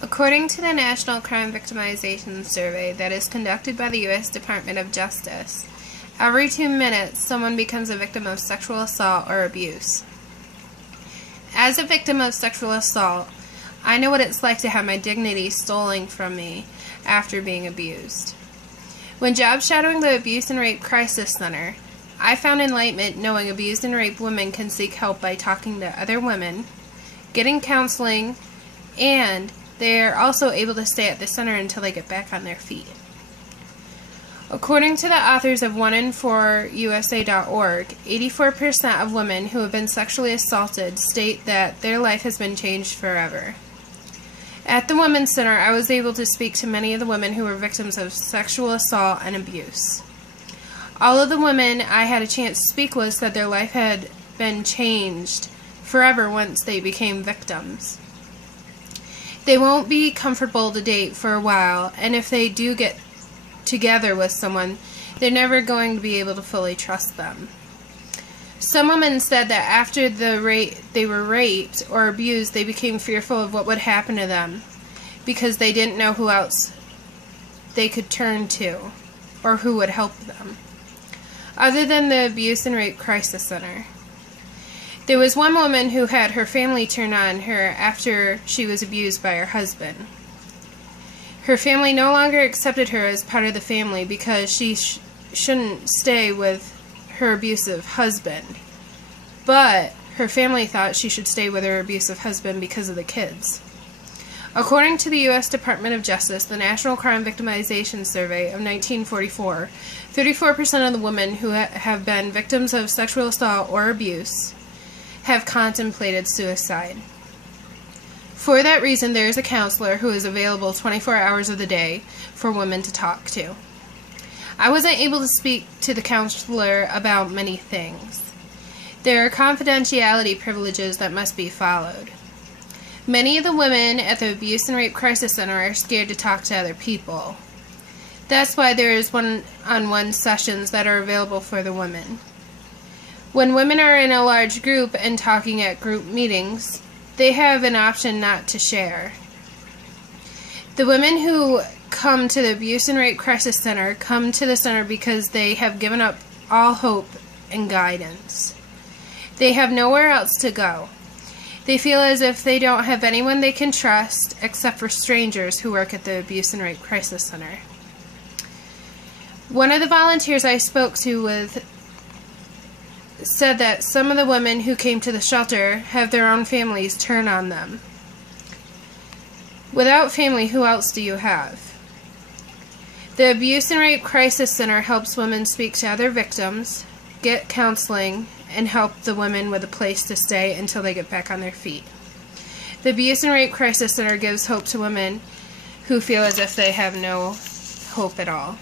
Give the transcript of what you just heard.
According to the National Crime Victimization Survey that is conducted by the U.S. Department of Justice, every 2 minutes someone becomes a victim of sexual assault or abuse. As a victim of sexual assault, I know what it's like to have my dignity stolen from me after being abused. When job shadowing the Abuse and Rape Crisis Center, I found enlightenment knowing abused and raped women can seek help by talking to other women, getting counseling, and they are also able to stay at the center until they get back on their feet. According to the authors of 1in4USA.org, 84% of women who have been sexually assaulted state that their life has been changed forever. At the Women's Center, I was able to speak to many of the women who were victims of sexual assault and abuse. All of the women I had a chance to speak with said their life had been changed forever once they became victims. They won't be comfortable to date for a while, and if they do get together with someone, they're never going to be able to fully trust them. Some women said that after they were raped or abused, they became fearful of what would happen to them because they didn't know who else they could turn to or who would help them, other than the Abuse and Rape Crisis Center. There was one woman who had her family turn on her after she was abused by her husband. Her family no longer accepted her as part of the family because she shouldn't stay with her abusive husband, but her family thought she should stay with her abusive husband because of the kids. According to the U.S. Department of Justice, the National Crime Victimization Survey of 1944, 34% of the women who have been victims of sexual assault or abuse have contemplated suicide. For that reason, there is a counselor who is available 24 hours of the day for women to talk to. I wasn't able to speak to the counselor about many things. There are confidentiality privileges that must be followed. Many of the women at the Abuse and Rape Crisis Center are scared to talk to other people. That's why there is one-on-one sessions that are available for the women. When women are in a large group and talking at group meetings, they have an option not to share. The women who come to the Abuse and Rape Crisis Center come to the center because they have given up all hope and guidance. They have nowhere else to go. They feel as if they don't have anyone they can trust except for strangers who work at the Abuse and Rape Crisis Center. One of the volunteers I spoke to said that some of the women who came to the shelter have their own families turn on them. Without family, who else do you have? The Abuse and Rape Crisis Center helps women speak to other victims, get counseling, and help the women with a place to stay until they get back on their feet. The Abuse and Rape Crisis Center gives hope to women who feel as if they have no hope at all.